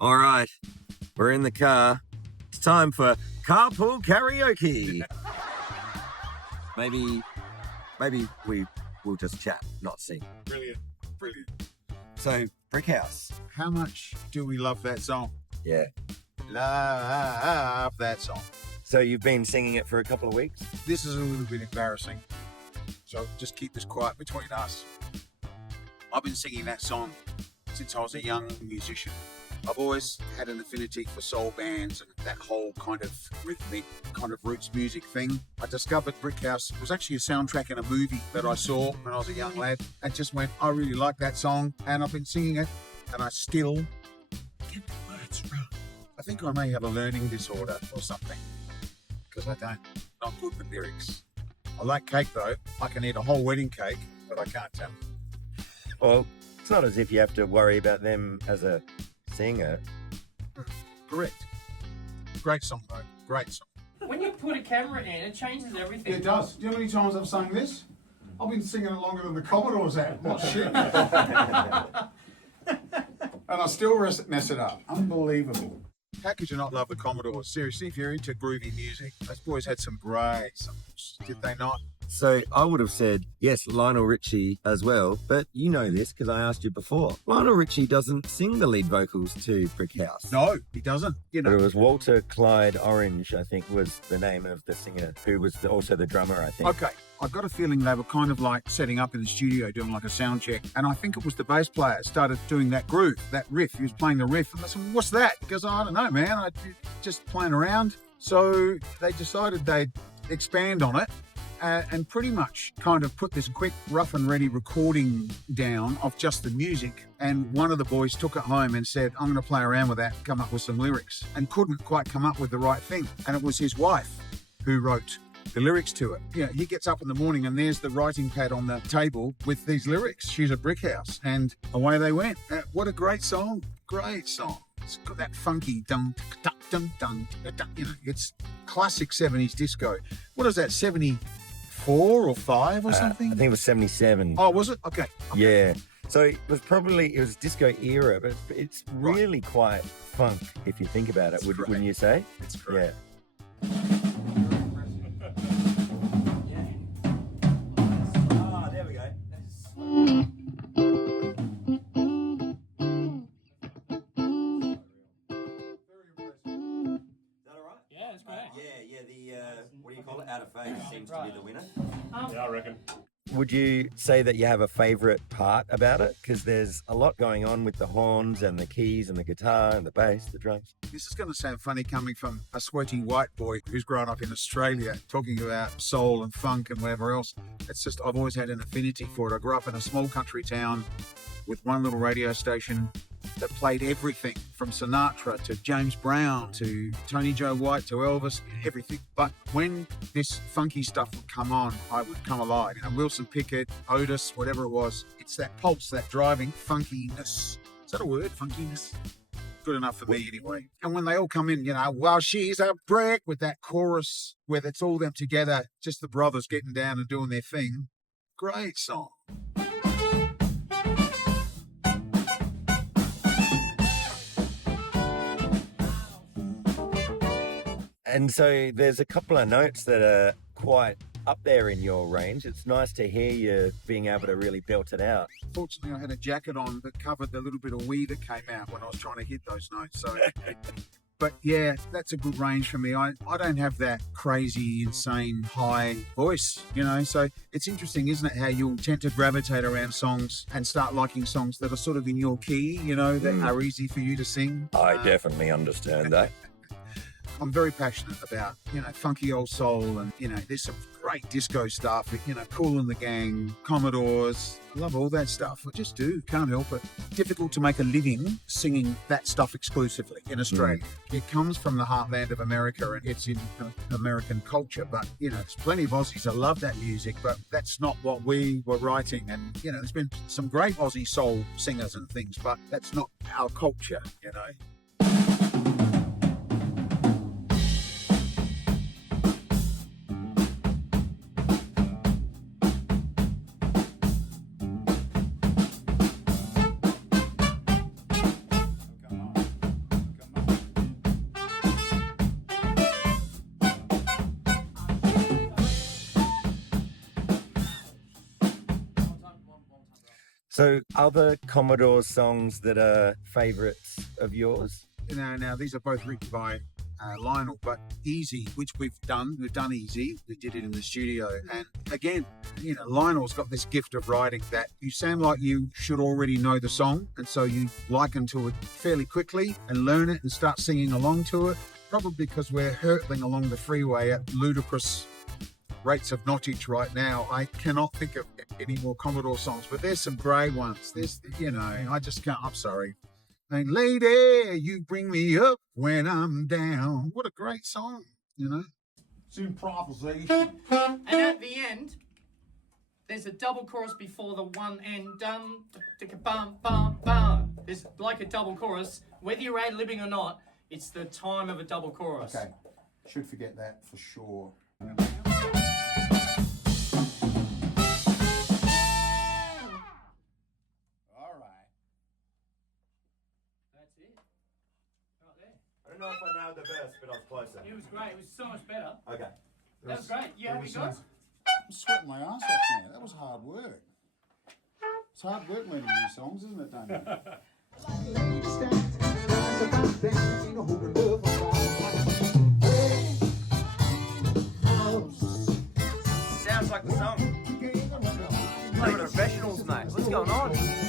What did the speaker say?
All right, we're in the car. It's time for carpool karaoke. Maybe we'll just chat, not sing. Brilliant, brilliant. So, Brick House. How much do we love that song? Yeah. Love that song. So you've been singing it for a couple of weeks? This is a little bit embarrassing, so just keep this quiet between us. I've been singing that song since I was a young musician. I've always had an affinity for soul bands and that whole kind of rhythmic, kind of roots music thing. I discovered Brick House. It was actually a soundtrack in a movie that I saw when I was a young lad. And just went, I really like that song, and I've been singing it, and I still get the words wrong. I think I may have a learning disorder or something, because not good with lyrics. I like cake though. I can eat a whole wedding cake, but I can't tell. Well, it's not as if you have to worry about them as a singer. Correct. Great song though. Great song. When you put a camera in, it changes everything. It does. Do you know how many times I've sung this? I've been singing it longer than the Commodores have. What shit? And I still mess it up. Unbelievable. How could you not love the Commodores? Seriously, if you're into groovy music, those boys had some great songs, did they not? So I would have said, yes, Lionel Richie as well, but you know this because I asked you before. Lionel Richie doesn't sing the lead vocals to Brick House. No, he doesn't. You know, But it was Walter Clyde Orange, I think, was the name of the singer, who was also the drummer, I think. okay. I've got a feeling they were kind of like setting up in the studio doing like a sound check. And I think it was the bass player started doing that groove, that riff. He was playing the riff. And I said, what's that? He goes, I don't know, man. I just playing around. So they decided they'd expand on it. And pretty much kind of put this quick, rough and ready recording down of just the music. And one of the boys took it home and said, I'm going to play around with that and come up with some lyrics. And couldn't quite come up with the right thing. And it was his wife who wrote the lyrics to it. You know, he gets up in the morning and there's the writing pad on the table with these lyrics. She's a Brick House. And away they went. What a great song. Great song. It's got that funky dum dum dum dum. You know, it's classic 70s disco. What is that, 74 or 5 or something? I think it was 77. Oh, was it? Okay. Yeah. So it was disco era, but it's really quite funk if you think about it, wouldn't you say? It's correct. Yeah. There we go. Yeah, it's great. Yeah, the, what do you call it? Out of phase seems to be the winner. Yeah, I reckon. Would you say that you have a favourite part about it? Because there's a lot going on with the horns and the keys and the guitar and the bass, the drums. This is going to sound funny coming from a sweaty white boy who's grown up in Australia talking about soul and funk and whatever else. It's just, I've always had an affinity for it. I grew up in a small country town with one little radio station that played everything from Sinatra to James Brown to Tony Joe White to Elvis, everything. But when this funky stuff would come on, I would come alive. You know, Wilson Pickett, Otis, whatever it was. It's that pulse, that driving funkiness. Is that a word, funkiness? Good enough for me anyway. And when they all come in, you know, well, she's a brick with that chorus where it's all them together, just the brothers getting down and doing their thing. Great song. And so there's a couple of notes that are quite up there in your range. It's nice to hear you being able to really belt it out. Fortunately, I had a jacket on that covered the little bit of wee that came out when I was trying to hit those notes. So, but yeah, that's a good range for me. I don't have that crazy, insane high voice, you know. So it's interesting, isn't it, how you'll tend to gravitate around songs and start liking songs that are sort of in your key, you know, that are easy for you to sing. I definitely understand that. I'm very passionate about, you know, funky old soul and, you know, there's some great disco stuff, you know, Kool and the Gang, Commodores. I love all that stuff. I just do. Can't help it. Difficult to make a living singing that stuff exclusively in Australia. It comes from the heartland of America and it's in American culture. But, you know, there's plenty of Aussies that love that music, but that's not what we were writing. And, you know, there's been some great Aussie soul singers and things, but that's not our culture, you know. So, other Commodore songs that are favourites of yours? Now these are both written by Lionel, but Easy, which we've done Easy. We did it in the studio, and again, Lionel's got this gift of writing that you sound like you should already know the song, and so you liken to it fairly quickly and learn it and start singing along to it. Probably because we're hurtling along the freeway at ludicrous rates of knottage right now, I cannot think of any more Commodore songs, but there's some great ones. There's, I just can't, I'm sorry. And lady, you bring me up when I'm down. What a great song, It's improvisation. And at the end, there's a double chorus before the one and dum, bum, bum, bum. There's like a double chorus. Whether you're ad-libbing or not, it's the time of a double chorus. Okay, should forget that for sure. I don't know if I nailed the verse, but I was closer. It was great. It was so much better. Okay. That was great. You happy, guys? I'm sweating my ass off now. That was hard work. It's hard work learning new songs, isn't it, Damien? Sounds like the song. We're professionals, mate. What's going on?